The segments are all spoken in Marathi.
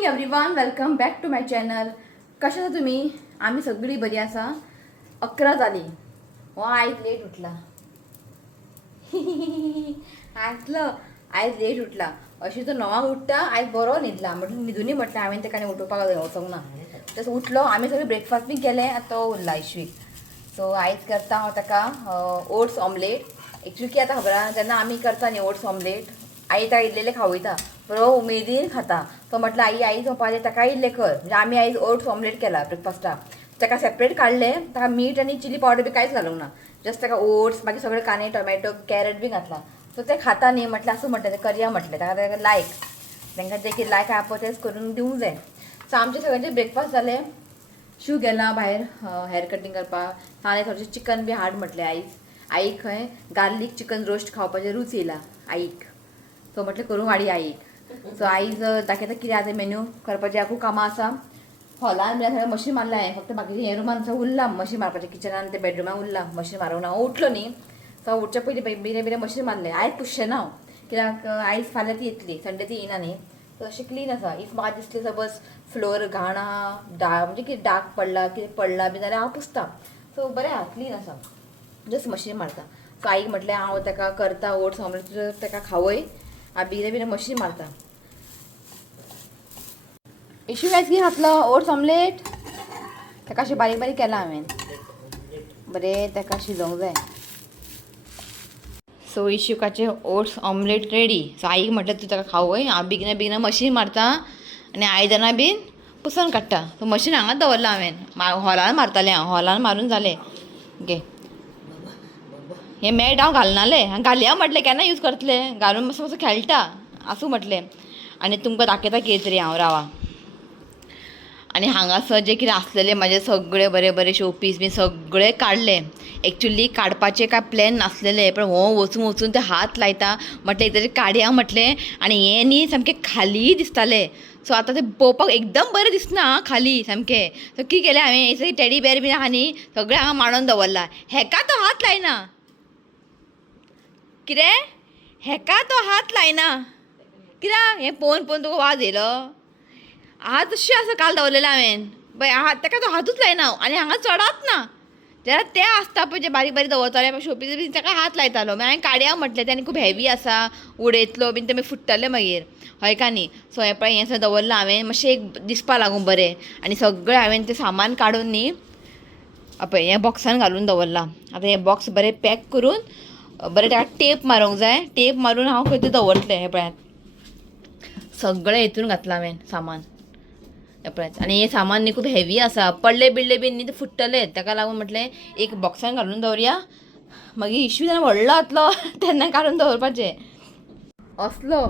Morning everyone, welcome back to my channel. कशा आसा तुम्ही? आम्ही सगळी बरी आसा. 11 जाली. हो आयज लेट उठला. आयज लेट उठला. अशी तो 9 उठता. आयज बरो न्हिदला. म्हटलं न्हिदूनी म्हटलं हांवें ताका उठोवपाक वचोंक ना. तसो उठलो. आमी सगळे ब्रेकफास्ट बी केले. आतां तो उरला इश्वीक. सो आयज करता हांव ताका ओट्स ऑमलेट. एक्चुअली कितें जाता खबर आहा, जेन्ना आमी करता न्ही ओट्स ऑमलेट, आई ताका इल्लेले खावयता. बरो उमेदीन खाता. तो म्हटलं आई आई चोपाले ताका इल्ले कर. म्हणजे आमी आयज ओट्स ऑमलेट केला ब्रेकफास्टाक. ताका सेपरेट काडले. ताका मीठ आनी चिली पावडर बी कांयच घालूंक ना. जस्ट ताका ओट्स मागीर सगळे कांदे टोमॅटो कॅरट बी घातला. सो ते खाता न्ही म्हटलें आसूं म्हटलें तें करया म्हटलें. ताका लायक तांकां जें कितें लायक आहा पळय तेंच करून दिवंक जाय. सो आमचे सगळ्यांचे ब्रेकफास्ट जाले. शिव गेला भायर हेअर कटींग करपाक. ताणें थोडेंशें चिकन बी हाड म्हटलें आयज. आईक खंय गार्लीक चिकन रोस्ट खावपाचें रूच येयला आईक. सो म्हटलें करूंक हाडी आईक. सो आयज दाखयता कितें आसा मेन्यू करपाचें. खूब कामां आसा. हॉलान बी सगळें मशीन मारला हांवें. फक्त बाकीचें हे रूमान उरला मशीन मारपाचें. किचनान ते बेडरुमान उरला मशीन मारूंक ना. उठलो न्ही सो उठच्या पयलीं बिरें मशीन मारलें. आयज पुसचें ना हांव, कित्याक आयज फाल्यां ती येतली. संडे ती येयना न्ही. सो अशें क्लीन आसा. इफ म्हाका दिसलें सपोज फ्लोर घाण आहा, म्हणजे कितें डाग पडला कितें पडला बी जाल्यार हांव पुसता. सो बरें आहा, क्लीन आसा. जस्ट मशीन मारता. सो आईक म्हटलें हांव ताका करता ओट्स ऑमलेट, ताका खावय. हांव बिरें मशीन मारता. इशू आयज कितें घातलो ओट्स ऑमलेट. ताका अशें बारीक बारीक केलां हांवें. बरें ताका शिजोवंक जाय. सो इशूकाचें ओट्स ऑमलेट रेडी. सो आईक म्हटलें तूं ताका खावय. हांव बेगिना मशीन मारता आनी आयदनां बीन पुसून काडटा. सो मशीन हांगाच दवरलां हांवें. हॉलान मारतालें हांव. हॉलान मारून जालें. ओके, हें मॅट हांव घालनालें. घालया म्हटलें केन्ना यूज करतलें. घालून मातसो खेळटा आसूं म्हटलें. आनी तुमकां दाखयता कितें तरी हांव. रावा. आनी हांगासर जें कितें आसलेलें म्हाजें सगळें बरें बरें शोपीस बी सगळें काडलें. एक्चुअली काडपाचें कांय प्लॅन नासलेलें, पण हो वचून ते हात लायता म्हटलें एक तरी काडया म्हटलें. आनी हें न्ही सामकें खाली दिसतालें. सो आतां तें पळोवपाक एकदम बरें दिसना खाली सामकें. सो कितें केलें हांवें, हे टेडी बेर बीन आहा न्ही सगळें हांगा मांडून दवरला. हेका तो हात लायना. कितें? हेका तो हात लायना. कित्याक हें पळोवन तुका वाज येयलो. हात तशें आसा काल दवरलेलें हांवें. ताका तो हातूच लायना. आनी हांगा चडात ना. जाल्यार तें आसता पळय जें बारीक बारीक दवरतालें शोपीस बीन ताका हात लायतालो. मागीर हांवें काडया म्हटलें. तें आनी खूब हेवी आसा. उडयतलो बीन तें मागीर फुट्टलें मागीर. हय का न्ही. सो हें पळय हें दवरलां हांवें मातशें एक दिसपा लागून बरें. आनी सगळें हांवें तें सामान काडून न्ही पळय हें बॉक्सान घालून दवरलां. आतां हें बॉक्स बरें पॅक करून बरें ताका टेप मारूंक जाय. टेप मारून हांव खंय तें दवरतलें. हें पळयात सगळें हितून घातलां हांवें सामान. पळयात आनी हें सामान न्ही खूब हेवी आसा. पडले बिडले बीन न्ही ते फुट्टले. ताका लागून म्हटलें एक बॉक्सान घालून दवरया. मागीर इश्यू जेन्ना व्हडलो जातलो तेन्ना काडून दवरपाचें. असलो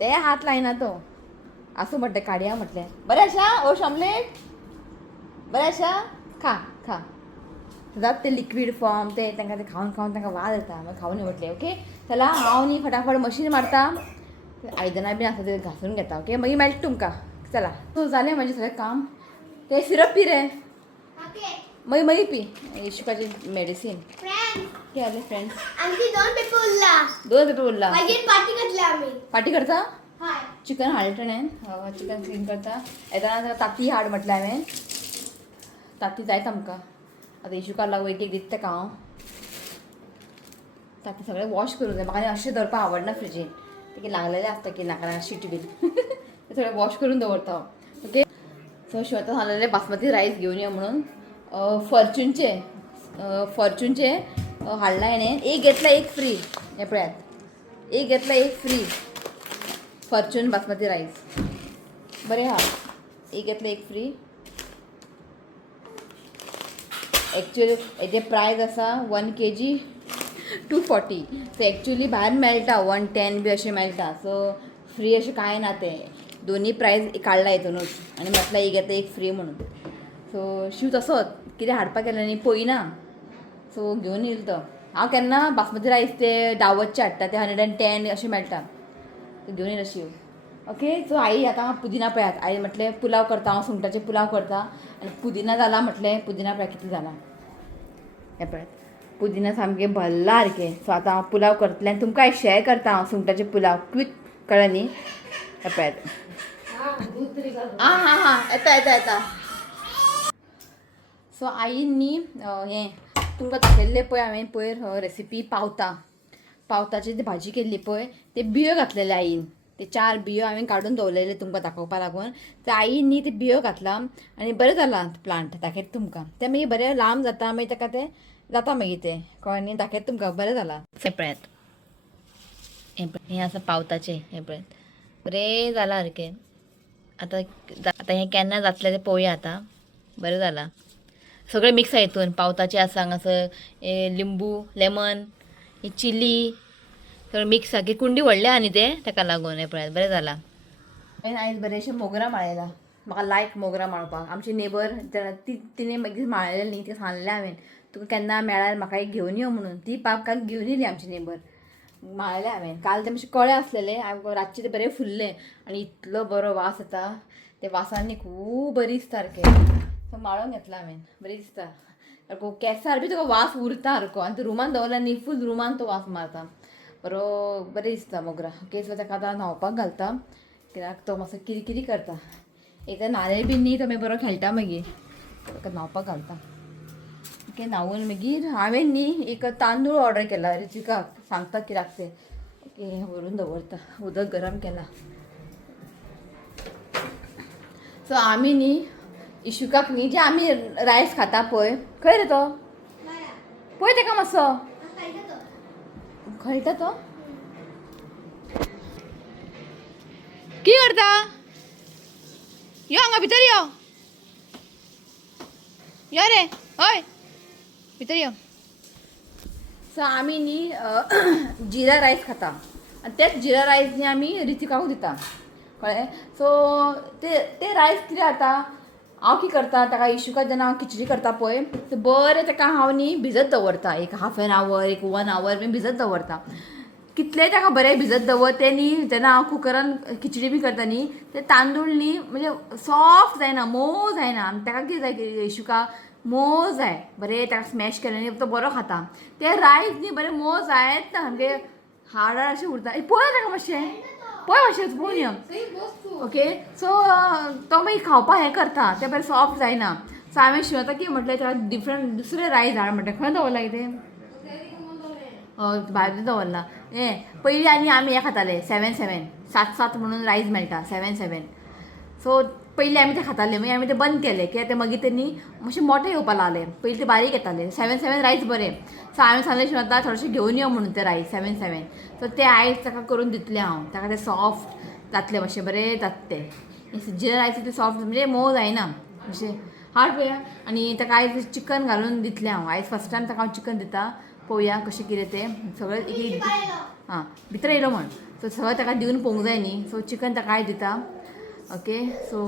ते हात लायना तो. आसूं म्हटलें काडया म्हटलें. बरें आसा ओट्स ऑमलेट. बरें आसा. खा खा. जात ते लिक्वीड फॉर्म ते तांकां ते खावन तांकां वाज येता. मागीर खावनी म्हटलें. ओके चला हांव न्ही फटाफट मशीन मारता. आयदनां बीन आसा ते घासून घेता. ओके मागीर मेळटा तुमकां. चला. सो जालें म्हजें सगळें काम. ते सिरप पी रे. मागीर पी. इशुकाची मेडिसीन. कितें जालें फ्रेंड्स. आणखी 2 पेपर उरला. 2 पेपर उरला. मागीर पार्टी करतले आमी. पार्टी करता. हय. चिकन हाडलें ताणें. चिकन क्लीन करता. येताना ताती हाड म्हटलें हांवें. ताती जायत आमकां. आतां इशुकाक लागून एक दिता ताका हांव. ताती सगळें वॉश करूंक जाय. म्हाका अशें दवरपाक आवडना फ्रिजीन. तें लागलेलें आसता की नाका शीट बीन. ते सगळें वॉश करून दवरता हांव. ओके. सो श्वेता सांगलेलें बासमती रायस घेवन या म्हणून. फॉर्च्यूनचे हाडला हांवें. एक घेतला एक फ्री. हें पळयात एक घेतला एक फ्री. फॉर्च्यून बासमती रायस बरें आहा. एक घेतला एक फ्री. एक्चुअली हेजे प्रायस आसा 1 kg 240. सो एक्चुअली भायर मेळटा 110 बी अशें मेळटा. सो फ्री अशें कांय ना. तें दोनी प्रायस काडला हितुनूच. आनी म्हटल्यार एक घेता एक फ्री म्हणून. सो शिव तसोच कितें हाडपाक गेलें न्ही पळयना. सो घेवन येयलो तो. हांव केन्ना बासमती रायस ते दावतचे हाडटा. ते 110 अशें मेळटा. घेवन येयलो शिव. ओके. सो आई आतां पुदिना पळयात. आई म्हटलें पुलाव करता हांव. सुंगटाचे पुलाव करता. आनी पुदिना जाला म्हटलें. पुदिना पळय कितलें जाला. हें पळयात पुदिना सामकें भरला सारकें. सो आतां हांव पुलाव करतलें आनी तुमकां शेअर करता हांव सुंगटाचे पुलाव क्वीक. कळ्ळें न्ही. हें पळयात हा हा हा येता येता येता. सो आईंनी हें तुमकां दाखयल्लें पळय हांवें पयर रेसिपी पावताची ती भाजी केल्ली पळय ते बियो घातलेले आईन. ते 4 बियो हांवें काडून दवरलेले तुमकां दाखोवपा लागून. ते आईंनी ते बियो घातला आनी बरें जालां प्लांट दाखयता तुमकां. ते मागीर बरें लांब जाता मागीर ताका ते जाता मागीर ते कळ्ळें न्ही. दाखयता तुमकां बरें जालां. सेपरेट हें आसा पावताचें हें पळयात बरें जालां सारकें. आतां हें केन्ना जातलें तें पळोवया आतां. बरें जालां सगळें मिक्स आसा हितून. पावताचें आसा हांगासर लिंबू लेमन ही चिली सगळें मिक्स आसा की कुंडी व्हडलें आहा न्ही तें ताका लागून. हें पळयात बरें जालां. हांवें आयज बरेंशें मोगरा माळयला. म्हाका लायक मोगरा माळपाक. आमची नेबर तिणें मागीर माळयलें न्ही तें सांगलें हांवें तुका केन्ना मेळ्यार म्हाका एक घेवन यो म्हणून. ती पावकाक घेवन येयली आमची नेबर. माळयलें हांवें. काल ते मातशें कळे आसलेले रातचे ते बरें फुल्ले आनी इतलो बरो वास येता. ते वासांनी खूब बरी दिसता सारकें. सो माळोवन घेतला हांवें. बरें दिसता सारको केंसार बी तुका वास उरता सारको आनी तो रुमान दवरल्यार न्ही फूल रुमान तो वास मारता. बरें दिसता मोगरा. ओके सो ताका आतां न्हांवपाक घालता कित्याक तो मातसो किरी करता. एक तर नाल्ल बी न्ही तो मागीर बरो खेळटा मागीर ताका न्हांवपाक घालता. ओके न्हांवून मागीर हांवें न्ही एक तांदूळ ऑर्डर केला रितिकाक. सांगता कित्याक ते ओके व्हरून दवरता. उदक गरम केलां. सो आमी न्ही इशुकाक न्ही जे आमी रायस खाता पळय खंय रे तो पळय ताका मातसो खळटा तो की करता यो हांगा भितर यो यो रे हय भितर यो. सो आमी न्ही जिरा रायस खाता आनी तेच जिरा रायस न्ही आमी रितिकाकूय दिता कळ्ळें. सो ते रायस कितें जाता हांव कितें करता ताका इशुका जेन्ना हांव खिचडी करता पळय ते बरें ताका हांव न्ही भिजत दवरता एक हाफ एन आवर एक 1 आवर बी भिजत दवरता. कितलेंय ताका बरें भिजत दवर ते न्ही जेन्ना हांव कुकरान खिचडी बी करता न्ही ते तांदूळ न्ही म्हणजे सॉफ्ट जायना मोव जायना. आनी ताका कितें जाय इशुका मोव जाय बरें ताका स्मॅश केलें न्ही तो बरो खाता. ते रायस न्ही बरें मोव जायत ना म्हणजे हार्ड अशें उरता. पळय ताका मातशें पळय मातशें पळोवन यो. ओके सो तो मागीर खावपाक हें करता तें बरें सॉफ्ट जायना. सो हांवें शिवता की म्हटलें ताका दुसरें रायस हाड म्हटलें खंय दवरला कितें भायर दवरला. हें पयलीं आमी हें खाताले 7 म्हणून रायस मेळटा 7. सो पयलीं आमी तें खाताले मागीर आमी तें बंद केलें कित्याक तें मागीर ते न्ही मातशें मोठे येवपा लागले. पयलीं ते बारीक येताले 7 रायस बरें. सो हांवें सांगलें शिवता थोडेशें घेवन यो म्हणून ते रायस 7. सो ते आयज ताका करून दितलें हांव. ताका तें सॉफ्ट जातलें मातशें बरें जाता तें जिरा रायस ते सॉफ्ट म्हणजे मोव जायना अशें हार्ड पळया. आनी ताका आयज चिकन घालून दितलें हांव. आयज फर्स्ट टायम ताका हांव चिकन दिता. पळोवया कशें कितें तें सगळें एक हां भितर येयलो म्हण. सो सगळें ताका दिवन पळोवंक जाय न्ही. सो चिकन ताका आयज दिता. ओके सो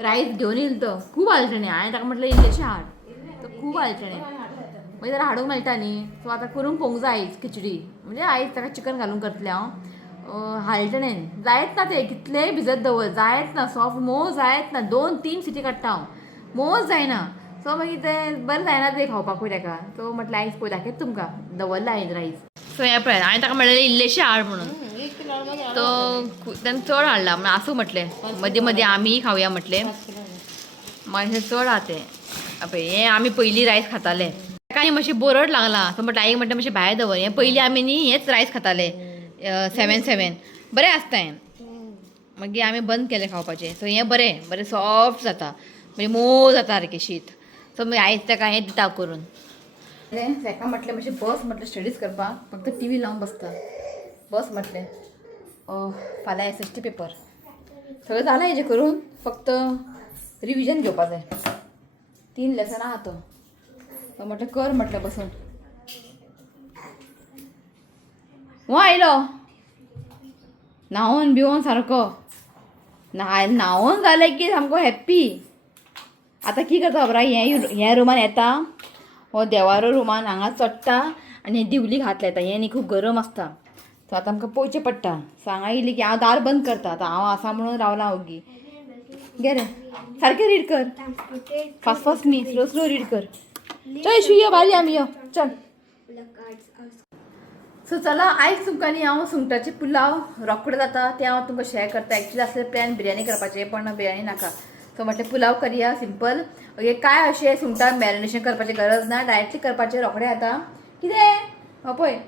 रायस घेवन येयलो तो खूब हालचणे. हांवें ताका म्हटलें इल्लेशें हाड तो खूब हालचणे मागीर जाल्यार हाडूंक मेळटा न्ही. सो आतां करून पळोवंक जाय आयज खिचडी म्हणजे आयज ताका चिकन घालून करतलें हांव. हालचणें जायत ना तें कितलेंय भिजत दवर जायत ना सॉफ्ट मोव जायत ना. 2-3 सिटी काडटा हांव मोवच जायना. सो मागीर तें बरें जायना तें खावपाकूय ताका. सो म्हटलें आयज पळय दाखयता तुमकां दवरला आयज रायस. सो हें पळय हांवें ताका म्हणलें इल्लेशें हाड म्हणून तो तेणें चड हाडला म्हणून आसूं म्हटलें मदीं मदीं आमीय खावया म्हटलें. मातशें चड आहा तें पळय हें आमी पयलीं रायस खाताले ताका मातशें बोरड लागला. सो म्हटलें आईक म्हटलें मातशें भायर दवर. हें पयलीं आमी न्ही हेंच रायस खाताले 7 बरें आसता हें. मागीर आमी बंद केलें खावपाचें. सो हें बरें सॉफ्ट जाता म्हणजे मोव जाता सारकें शीत. सो मागीर आयज ताका हें दिता करून. ताका म्हटलें मातशें बस म्हटलें स्टडीज करपाक फक्त TV लावन बसता. बस म्हटलें फाल्यां SST पेपर सगळें जालें हेजें करून फक्त रिविजन घेवपा जाय. 3 लेसनां आहा तो म्हटलें कर म्हटलें बसून. हो आयलो न्हांवून बिवून सारको न्हांवून जालें की सामको हॅप्पी. आतां कितें करता खबर हे रुमान येता हो देवारो रुमान हांगा चडटा आनी दिवलीक हात लायता. हें न्ही खूब गरम आसता. सो आतां आमकां पळोवचें पडटा. सो हांगा येयली की हांव दार बंद करता. आतां हांव आसा म्हणून रावलां ओगी. घे रे सारकें रीड कर फास्ट न्ही स्लो रीड कर. चल इशू यो भाजी आमी यो चल. सो चला आयज तुमकां न्ही हांव सुंगटाचे पुलाव रोखडे जाता ते हांव तुमकां शेअर करता. एक्चुअली असले प्लॅन बिर्याणी करपाचें पण बिर्याणी नाका, सो म्हटलें पुलाव करया सिंपल. ओके, काय अशें सुंगटां मॅरिनेशन करपाची गरज ना, डायरेक्टली करपाचें रोखडें जाता. कितें पळय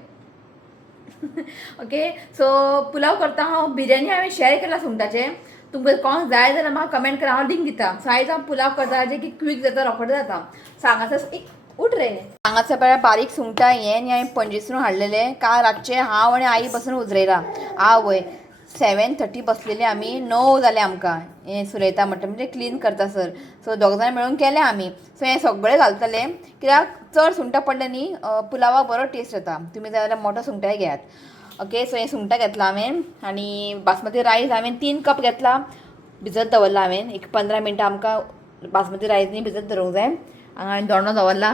ओके. सो पुलाव करता हांव. बिर्याणी हांवें शेअर केला सुंगटाचें. तुमकां कोण जाय जाल्यार म्हाका कमेंट करा, हांव लिंक दिता. सो आयज हांव पुलाव करता जे की क्वीक जाता, रोखडें जाता. सो हांगासर एक उठ रे हांगासर पळय बारीक सुंगटां हें न्ही हांवें पणजेसून हाडलेले. काल रातचे हांव आनी आई बसून उजरयला. आवय 7:30 बसलेले आमी, 9 जाले आमकां हें सुरयता म्हणटा म्हणजे क्लीन करता सर. सो दोग जाण मेळून केलें आमी. सो हें सगळें घालतले कित्याक चड सुंगटां पडलें न्ही पुलावाक बरो टेस्ट येता. तुमी जाय जाल्यार मोठो सुंगटाय घेयात. ओके, सो हें सुंगटां घेतलां हांवें आनी बासमती रायस हांवें 3 कप घेतला. भिजत दवरला हांवें एक 15 मिनटां. आमकां बासमती रायस न्ही भिजत दवरूंक जाय. हांगा हांवें दोणो दवरला.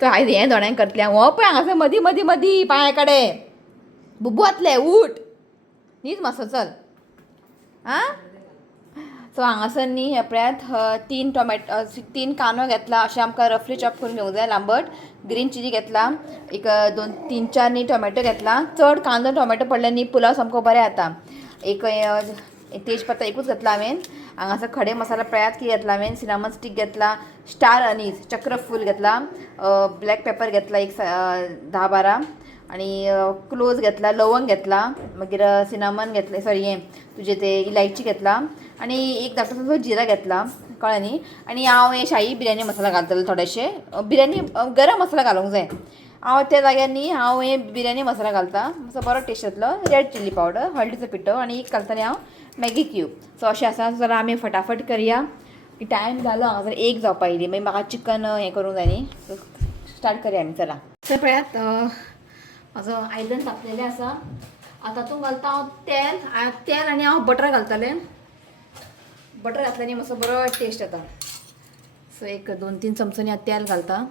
तो आयज हें दोण्याक करतलें. हो पळय हांगासर मदीं मदीं मदीं पांया कडेन बुबू जातलें. उठ न्हीच मातसो चल आं. सो हांगासर न्ही हे पळयात 3 कांदो घेतला. अशें आमकां रफली चॉप करून घेवंक जाय लांबट. ग्रीन चिली घेतला. एक 2-3-4 न्ही टोमॅटो घेतला. चड कांदो टोमॅटो पडले न्ही पुलाव सामको बरें जाता. एक तेजपत्ता एकूच घेतला हांवें. हांगासर खडे मसाला पळयात कितें घेतला हांवें. सिनामन स्टीक घेतला, स्टार अनीस चक्रफूल घेतला, ब्लॅक पेपर घेतला एक 10-12 आणि क्लोज घेतला, लवंग घेतला, मागीर सिनामन घेतले सॉरी हें तुजें ते इलायची घेतला आणि एक धाकटोसो जिरा घेतला, कळ्ळें न्ही. आनी हांव हें शाही बिर्याणी मसाला घालतलें थोडेशे. बिर्याणी गरम मसाला घालूंक जाय. हांव त्या जाग्यार न्ही हांव हें बिर्याणी मसाला घालता. मातसो बरो टेस्ट येतलो. रेड चिली पावडर, हळदीचो पिठो आणि एक घालतलें हांव मॅगी क्यूब. सो अशें आसा. जाल्यार आमी फटाफट करया की टायम जालो हांगासर 1 जावपा येयली. मागीर म्हाका चिकन हें करूंक जाय न्ही. सो स्टार्ट करया आमी. चला सो पळयात म्हाजो आयदन तापलेलें आसा. आतां तातूंत घालता हांव तेल आनी हांव बटर घालतलें. बटर घातलें न्ही मातसो बरो टेस्ट येता. सो एक 2-3 चमचो हांव तेल घालता.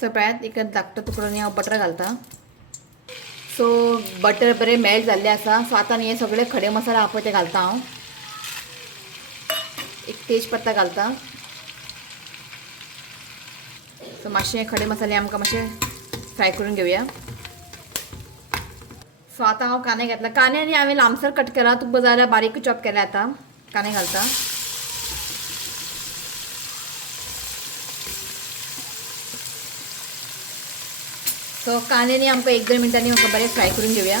सो पळयात एक धाकटो तुकडो न्ही हांव बटर घालता. सो बटर बरें मेल्ट जाल्लें आसा. सो आतां हे सगळे खडे मसाला आहा पळय ते घालता हांव. एक तेजपत्ता घालता. सो मातशे खडे मसाले आमकां मातशे फ्राय करून घेवया. सो आतां हांव कांदे घेतला. कांदे आनी हांवें लांबसर कट केला. तुका जाय जाल्यार बारीक चॉप केले. आतां कांदे घालता. सो कांद्यानी आमकां 1-2 मिनटांनी म्हाका बरें फ्राय करून घेवया.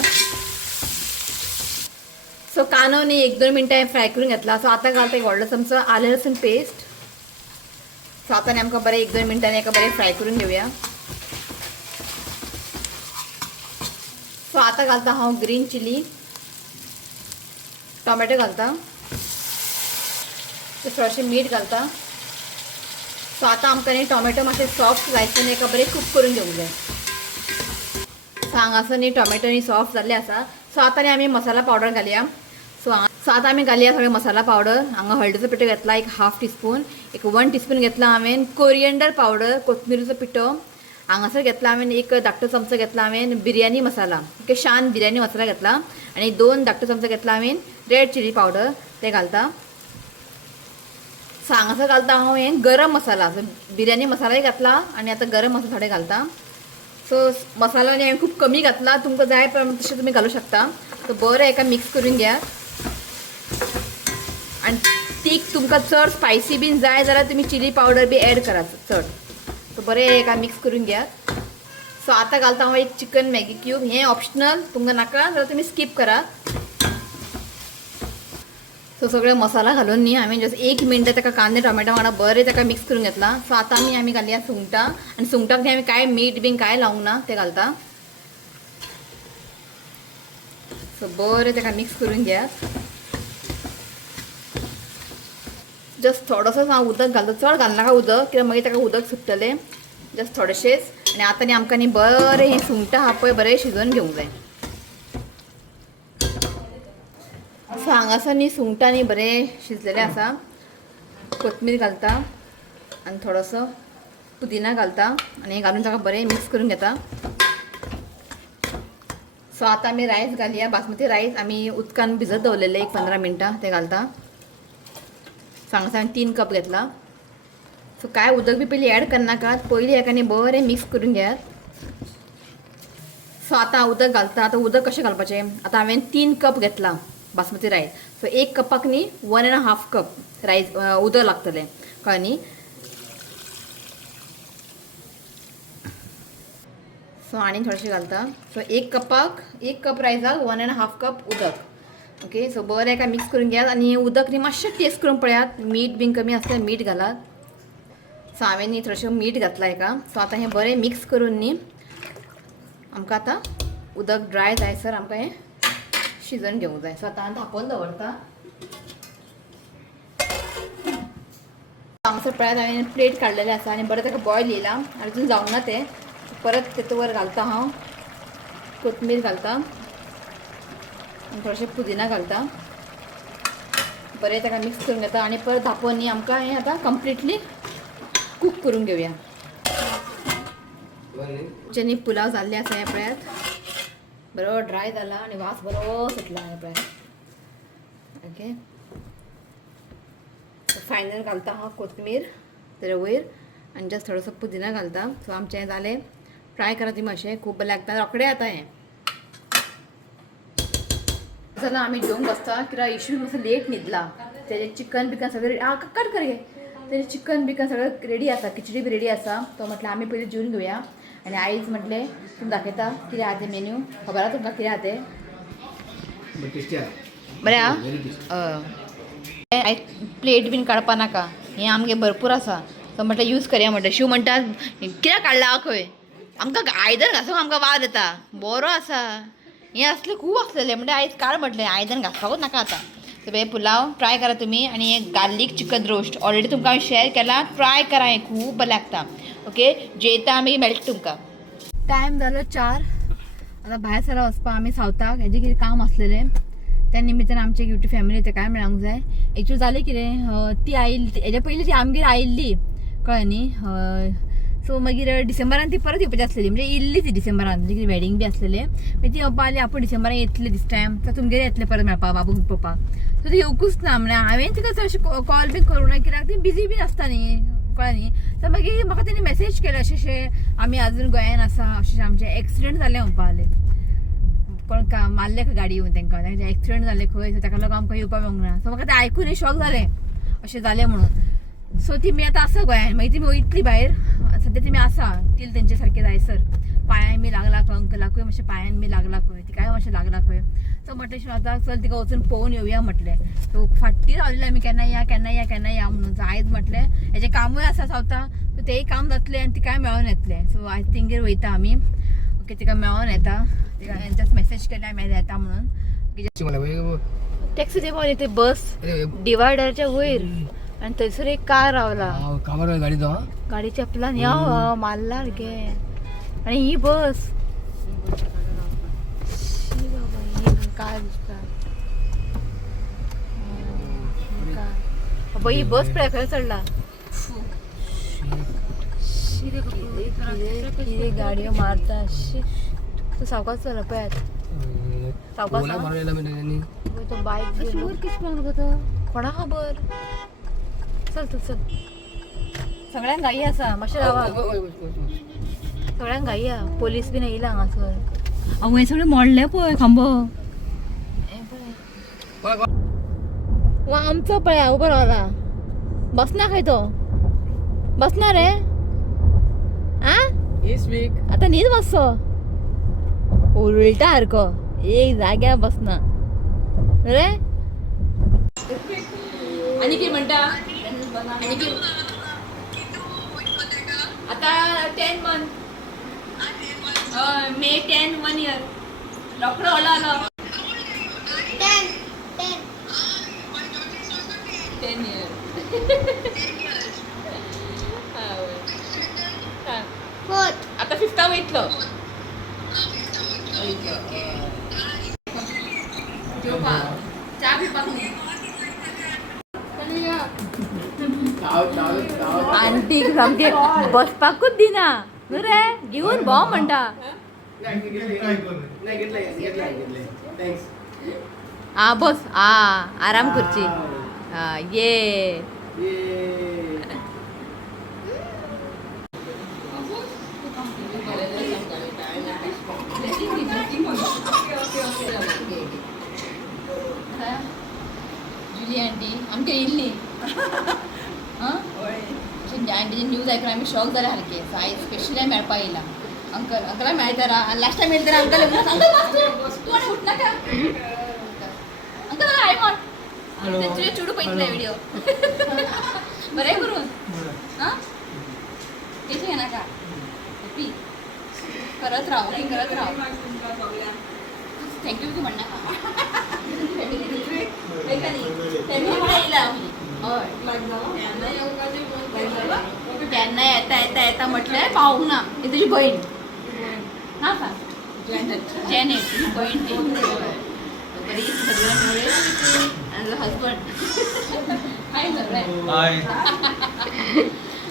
सो कांदो न्ही 1-2 मिनटां फ्राय करून घेतला. सो आतां घालता एक व्हडलो चमचो आलें लसूण पेस्ट. सो आतां आमकां बरें 1-2 मिनटांनी हाका बरें फ्राय करून घेवया. सो आतां घालता हांव ग्रीन चिली, टोमॅटो घालता. सो थोडेशें मीठ घालता. सो आतां आमकां न्ही टोमॅटो मातशे सॉफ्ट जायचे न्ही एका बरें कुक करून घेवंक जाय. सो हांगासर न्ही टोमॅटो न्ही सॉफ्ट जाल्ले आसा. सो आतां न्ही आमी मसाला पावडर घालया. सो आतां आमी घालया सगळे मसाला पावडर. हांगा हळदीचो पिठो घेतला एक 1/2 टीस्पून. एक 1 टीस्पून घेतला हांवें कोरिएंडर पावडर, कोथमिरीचो पिठो. हांगासर घेतला हांवें एक धाकटो चमचो घेतला हांवें बिर्याणी मसाला, ओके शान बिर्याणी मसाला घेतला. आनी 2 धाकटो चमचो घेतला हांवें रेड चिली पावडर ते घालता. सो हांगासर घालता हांव हें गरम मसाला. सो बिर्याणी मसालाय घातला आनी आतां गरम मसाला थोडे घालता. सो मसालो न्ही हांवें खूब कमी घातला. तुमकां जाय तशें तुमी घालूं शकता. सो बरें एका मिक्स करून घ्या. आनी तीक तुमकां चड स्पायसी बीन जाय जाल्यार तुमी चिली पावडर बी एड करात चड. सो बरें एका मिक्स करून घ्या. सो आतां घालता हांव एक चिकन मॅगी क्यूब. हें ऑप्शनल, तुमकां नाका जाल्यार तुमी स्कीप करात. सो सगळे मसाला घालून न्ही हांवें जस्ट 1 मिनट ताका कांदे टोमॅटो वांगडा बरें ताका मिक्स करून घेतला. सो आतां आमी घालया सुंगटां. आनी सुंगटाक न्ही हांवें कांय मीठ बीन कांय लावंक ना ते घालता. सो बरें ताका मिक्स करून घ्या. जस्ट थोडोसोच हांव उदक घालता. चड घालनाका उदक कित्याक मागीर ताका उदक सुट्टलें. जस्ट थोडेशेच. आनी आतां न्ही आमकां न्ही बरें हें सुंगटां आहा पळय बरें शिजोवन घेवंक जाय. सो हांगासर न्ही सुंगटां न्ही बरें शिजलेलें आसा. कोथमीर घालता आनी थोडोसो पुदिना घालता आनी हें घालून ताका बरें मिक्स करून घेता. सो आतां आमी रायस घालया. बासमती रायस आमी उदकान भिजत दवरलेले एक 15 मिनटां ते घालता. सो हांगासर हांवें 3 कप घेतला. सो कांय उदक बी पयलीं एड करनाकात. पयलीं हेका न्ही बरें मिक्स करून घेयात. सो आतां उदक घालता. आतां उदक कशें घालपाचें. आतां हांवें 3 कप घेतला बासमती रायस. सो 1 कपाक न्ही 1.5 कप रायस उदक लागतलें कळ्ळें न्ही. सो आनी थोडेशें घालता. सो 1 कप रायसाक 1.5 कप उदक. ओके. सो बरें एका मिक्स करून घेयात आनी उदक न्ही मातशें टेस्ट करून पळयात. मीठ बीन कमी आसल्यार मीठ घालात. सो हांवें न्ही थोडेशें मीठ घातला हेका. सो आतां हें बरें मिक्स करून न्ही आमकां आतां उदक ड्राय जायसर आमकां हें शिजोवन घेवंक जाय. सो आतां धांपोवन दवरता. हांगासर पळयात हांवें प्लेट काडलेलें आसा आनी बरें ताका बॉयल येयला. अजून जावंक ना तें. परत तेतूं वर घालता हांव कोथमीर घालता आनी थोडेशें पुदिना घालता. बरें ताका मिक्स करून घेता आनी परत धांपोवन न्ही आमकां हें आतां कंप्लिटली कूक करून घेवया. जेनी पुलाव जाल्ले आसा हे पळयात. बरो ड्राय जाला आनी वास बरो सुटला हे पळयात. ओके. फायनल घालता हांव कोथमीर तेजे वयर आनी जस्ट थोडोसो पुदिना घालता. सो आमचें हें जालें. ट्राय करा तुमी अशें खूब बरें लागता. रोखडें जाता हें. जाल्यार आमी जेवंक बसता कित्याक इशू मातसो लेट न्हिदला. तेजें चिकन बिकन सगळें कट कर गे. तेजें चिकन बिकन सगळें रेडी आसा. खिचडी बी रेडी आसा. तो म्हटल्यार आमी पयलीं जेवन घेवया आनी आयज म्हटलें तुमकां दाखयता कितें आहा तें मेन्यू. खबर आहा तुमकां कितें आहा तें. बरें आहा. आयज प्लेट बीन काडपा नाका. हें आमगे भरपूर आसा. सो म्हटल्यार यूज करया म्हटलें. शिव म्हणटा कित्याक काडला खंय. आमकां आयदन घासूंक आमकां वाज येता. बरो आसा. हें असलें खूब आसलेलें म्हणटा आयज काड म्हटलें. आयदन घासपाकूच नाका आतां. सो हे पुलाव ट्राय करा तुमी आनी हें गार्लीक चिकन रोस्ट ऑलरेडी तुमकां हांवें शेअर केला. ट्राय करा. हें खूब बरें लागता. ओके. जेयता आमी मेळटा तुमकां. टायम जालो 4. आतां भायर सरा वचपा आमी सावथाक हेजें कितें काम आसलेलें. त्या निमित्तान आमची युट्यूब फॅमिली तेकाय मेळोंक जाय. एक्चुअली जालें कितें ती आयिल्ली हेज्या पयलीं ती आमगेर आयिल्ली कळ्ळें न्ही. सो मागीर डिसेंबरान ती परत येवपाची आसलेली म्हणजे येयल्ली ती डिसेंबरान म्हणजे कितें वेडिंग बी आसलेलें. मागीर ती येवपा आली आपूण डिसेंबरान येतले दिस टायम. तर तुमगेर येतलें परत मेळपाक बाबूक पळोवपाक. सो ती येवकूच ना म्हणजे हांवें तिका चडशें कॉल बी करूं ना कित्याक ती बिजी बीन आसता न्ही कळ्ळें न्ही. तर मागीर म्हाका तेणी मेसेज केलो अशें आमी आजून गोंयान आसा अशें आमचें एक्सिडेंट जालें म्हणपा लागलें. कोण मारले खंय गाडी येवन तांकां तांचें एक्सिडेंट जालें खंय. सो ताका लागून आमकां येवपाक मेळूंक ना. सो म्हाका तें आयकून शॉक जालें अशें जालें म्हणून. सो ती आतां आसा गोंयान. मागीर ती वयतली भायर. सद्या ती आसा तील तेंचे सारकें जायसर. पांयां बी लागला खंय अंकलाकूय मातशें पांयान बी लागला खंय. तिकाय मातशें लागला खंय. सो म्हटलें शिव आतां चल तिका वचून पळोवन येवया म्हटलें. सो फाटीं रावलेलें आमी केन्ना या म्हणून. सो आयज म्हटलें हेजें कामूय आसा सावता. सो तेंय काम जातलें आनी तिकाय मेळोन येतलें. सो आयज तेंगेर वयता आमी. ओके. तिका मेळोन येता. तिका जस्ट मेसेज केल्या मेळ्ळें येता म्हणून. टॅक्सी देवो न्ही ते बस डिवायडरच्या वयर आनी थंयसर एक कार रावला. गाडीच्या प्लान या मारला गे. आनी ही बस काय दिसता ही बस पळय खंय चडला. कितें गाडयो मारता. तू सावकाश चल पळयात. सावकाश तो बायक कितें म्हणून गो तो कोणा खबर. चल तू चल. सगळ्यांक घाई आसा मातशें रावा. सगळ्यांक घाई आहा. पोलीस बीन येयला हांगासर. हे सगळें मोडलें पळय खांबो. वो आमचो पळय उबो रावला. बसना खंय तो. बसना रे. आतां न्हीद मातसो. उलटा सारको एक जाग्यार बसना रे. आनी कितें म्हणटा. आनी कितें आतां 10 month. मे 10 1 year. रोखडो आलो 10 year. आतां 5th वयतलो. चा पिवपाक न्ही. आंटीक सामके बसपाकूच दिना न्हू रे. घेवन भोंव म्हणटा. बस आराम करची. ये कसली आंटी आमच्या येयल्ली हां आंटीची न्यूज ऐकून आम्ही शॉक जाले सारके सो आयज स्पेशली मेळपाक येयला अंकला मेळटरा लास्ट टायम मेळटरा अंकल तू आनी उठनाका अंकल हाय म्हण तुझे चुडू पळयतले व्हिडिओ बरें करून हां केशे घेनाका हॅपी करत राव थँक्यू तू म्हणनाका फॅमिली येयला त्यांना येता म्हटलंय पाहू ना ही तुझी बहीण हा का जॅनेट तुझी बहीण ती बरी सगळं हजबंड हाय सगळं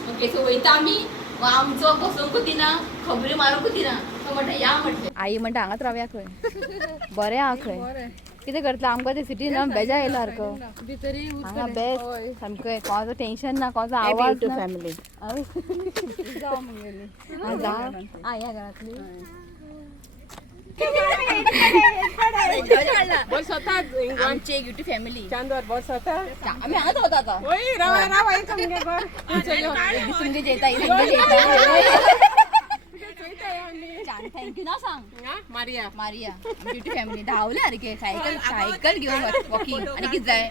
ओके सो वयता आमी आमचो बसूंक दिना खबरी मारूंक दिना सो म्हणटा या म्हटलें आई म्हणटा हांगाच रावया खंय बरें आहा खंय कितें करतलो आमकां ते सिटीन रावन बेजार येयला सारको हांगा बेस्ट सामकें कोणाचो टेन्शन ना कोणाचो आवाज ना फॅमिली या घरांतली आमची एक युट्यूब फॅमिली आम्ही हांगाच होता आता संगे जेता थँक्यू ना सांग मारिया ब्युटी फॅमिली धावले सारखे सायकल घेऊन वॉकिंग आणि किती जाय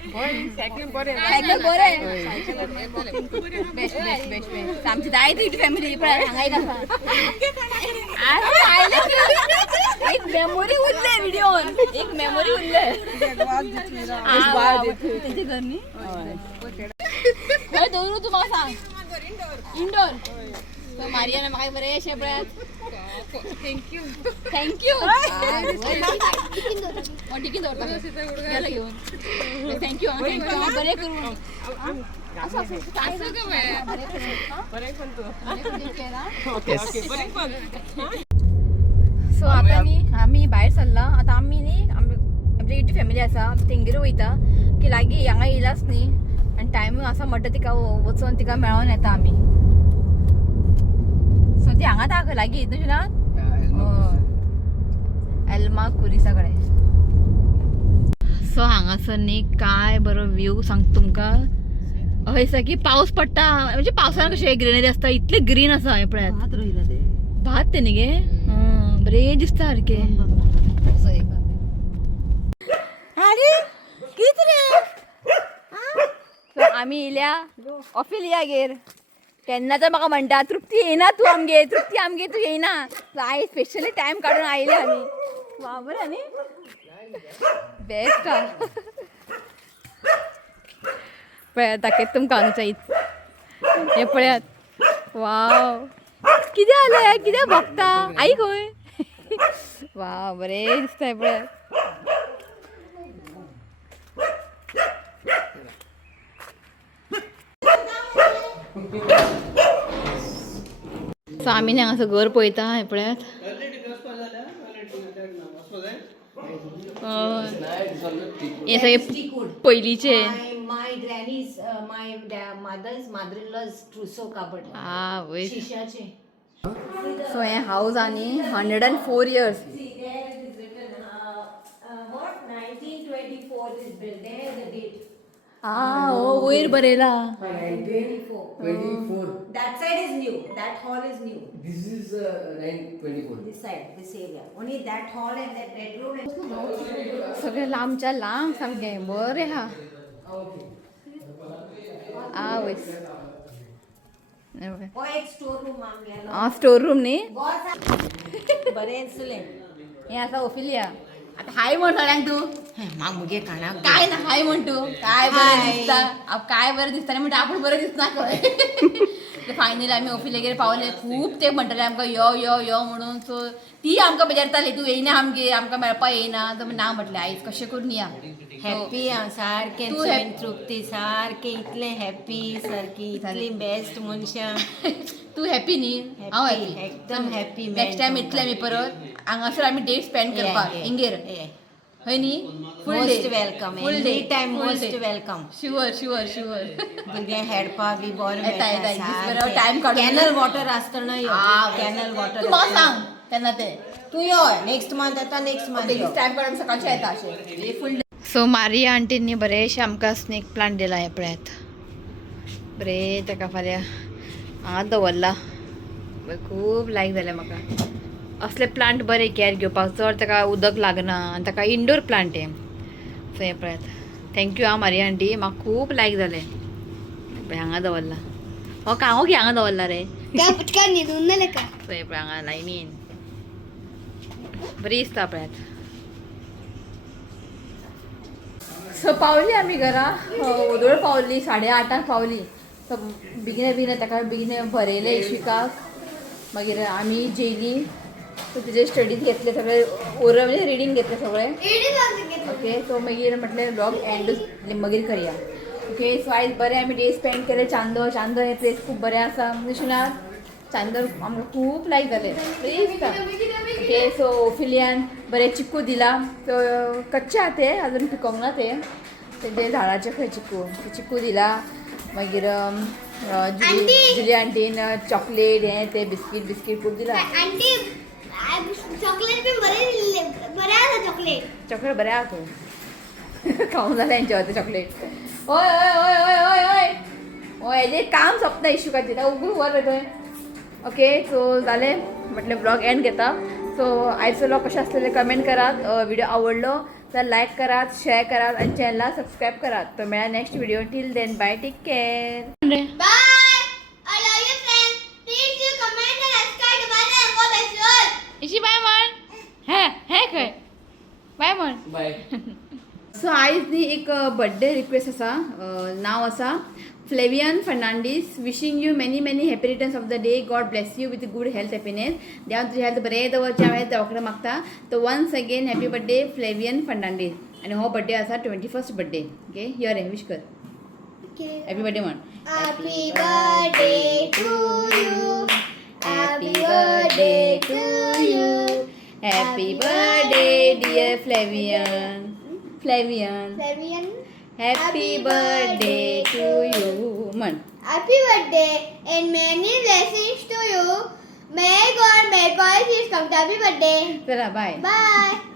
सायकल बरें बेस्ट आमची जाय ती फॅमिली हांगा एक मेमोरी उरले व्हिडिओन एक मेमोरी उरले तेजे घर न्ही खंय दवरू तू म्हाका सांग इंडोर मारियान म्हाका बरें अशें पळयात थँक्यू टिकीन दवरता गेलो घेवन थँक्यू बरें करून सो आता आमी भायर सरला आतां आमी न्ही आमची युट्यूब फॅमिली आसा तेंगेर वयता की लागीं हांगा येयलाच न्ही आनी टायमूय आसा म्हणटा तिका वचून तिका मेळोन येता आमी सो ती हांगा दाखय लागीं तशें ना एल्मा कुरिसा कडेन सो हांगासर न्ही काय बरो व्यू सांग तुमकां हय सारकी पावस पडटा म्हणजे पावसान कशें ग्रीनरी आसता इतले ग्रीन आसा हे पळयात भात ते न्ही गे बरें दिसता सारके आमी येयल्या ऑफिलियागेर केन्ना तर म्हाका म्हणटा तृप्ती येयना तू आमगे तू येयना आयज स्पेशली टायम काडून आयले आमी वा बरें न्ही बेस्ट पळयात दाखयत तुमकां हांगच्या हे पळयात वाव कितें जालें कितें भोगता आई खंय वा बरें दिसता पळयात सो आमी न्ही हांगासर घर पळयता हे पळयात हे सगळे पयलींचे My granny's, mother-in-law's trousseau cupboard. वय Shishache. सो हे हाऊस आनी 104 years What? 1924 is built. There is the date. वयर बरयला 24. That side is new. That hall is new. This is 924. This side, this area. Only that hall and that bedroom. सगळे लांबच्या लांब सामके बरें हा वयस हो एक स्टोर रूम आमगेलो. स्टोर रूम न्ही बरें दिसलें. हे आसा ओफिलिया आता हाय म्हण सगळ्यांक तू म्हाका मुगे काना काय ना हाय म्हण तू काय बरं दिसता काय बरं दिसता म्हणटा आपण बरं दिसना खंय फायनली आमी ओफिलियागेर पावले खूब ते म्हणटाले आमकां यो म्हणून सो ती आमकां बेजारताली तू येयना आमकां मेळपाक येयना तर ना म्हटलें आयज कशें करून या हॅप्पी हांव सारकें तूं तृप्ती सारकें इतलें हॅप्पी सारकी इतली बेस्ट मनशां तू हॅपी न्ही हांव हॅपी एकदम हॅप्पी नेक्स्ट टायम येतले आमी परत हांगासर आमी डेट स्पेंड करपाक इंगेर हय न्ही most welcome any time most welcome sure भुरग्यांक खेळपाक बी बरें बरो टायम काडून कॅनल वॉटर आसतना यो कॅनल वॉटर तू म्हाका सांग तेन्ना ते तूं यो नेक्स्ट मंथ येता नेक्स्ट मंथ टायम काडून सकाळचे येता अशें फूल सो मारिया आंटींनी बरेशे आमकां स्नेक प्लांट दिला हे पळयात. बरे ताका फाल्यां हांगा दवरला. खूब लायक जालें म्हाका. असले प्लांट बरे कॅर घेवपाक, चड ताका उदक लागना आनी ताका इंडोर प्लांट हे. सो हे पळयात. थँक्यू आं मारिया आंटी, म्हाका खूब लायक जालें. हांगा दवरला. हो कांगो की हांगा दवरला रे. काय पटकन निघून ना का सो हे पळय हांगा लायनीन बरी दिसता पळयात. सो पावली आमी घरा. वोदोळ पावली 8:30 पावली. सो बेगिना ताका बेगिना भरयलें इश्विकाक. मागीर आमी जेयली. सो तेजे स्टडीज घेतले सगळे ओरल म्हणजे रिडींग घेतले सगळे. ओके सो मागीर म्हटलें ब्लॉग एंड मागीर करया. ओके सो आयज बरें आमी डे स्पेंड केले चांदोर हे प्लेस खूब बरें आसा. अशें ना चांदोर आमकां खूब लायक जालें. बरी दिसता. ओके सो ओफिलियान बरें चिकू दिला. सो कच्चे आहा ते अजून पिकोंक ना ते झाडाचे खंय चिकू दिला. मागीर जुली आंटीन चॉकलेट हे ते बिस्कीट खूब दिला. आंटी चॉकलेट पण बरे आसा चॉकलेट बरें आहा तूं खावंक जालें हेंचे ते चॉकलेट. ओय ओय ओय ओय ओय ओय ओय हेजें काम सोंपना इश्यूकाचें उगडून वर थंय. ओके सो जालें म्हटलें ब्लॉग एंड घेता. सो आयचो व्लॉग कशें आसलेले कमेंट करात. व्हिडिओ आवडलो तर लायक करात, शेअर करात आणि चॅनलला सबस्क्राईब करात. तर मेळा next video. Till then bye, take care. Bye I love you friends please do comment and subscribe to my channel for best इशी बाय म्हण. हे खंय बाय म्हण. Bye. सो आयज न्ही एक बर्थडे रिक्वेस्ट आसा. नाव आसा Flavian Fernandes. Wishing you many happy returns of the day. God bless you with good health happiness. देवान तुझे हेल्थ बरें दवरचें हांव देवा कडेन मागता. तो once again happy birthday Flavian Fernandes. आनी हो बर्थडे आसा 21st बर्थडे. ओके हियर हे विश कर. हॅपी बर्थडे म्हण. Happy birthday to you. Happy birthday to you. Happy birthday dear Flavian. Flavian. Happy birthday to you. Man. Happy birthday and many blessings to you. May God make all things come to happy birthday. Chala bye. Bye.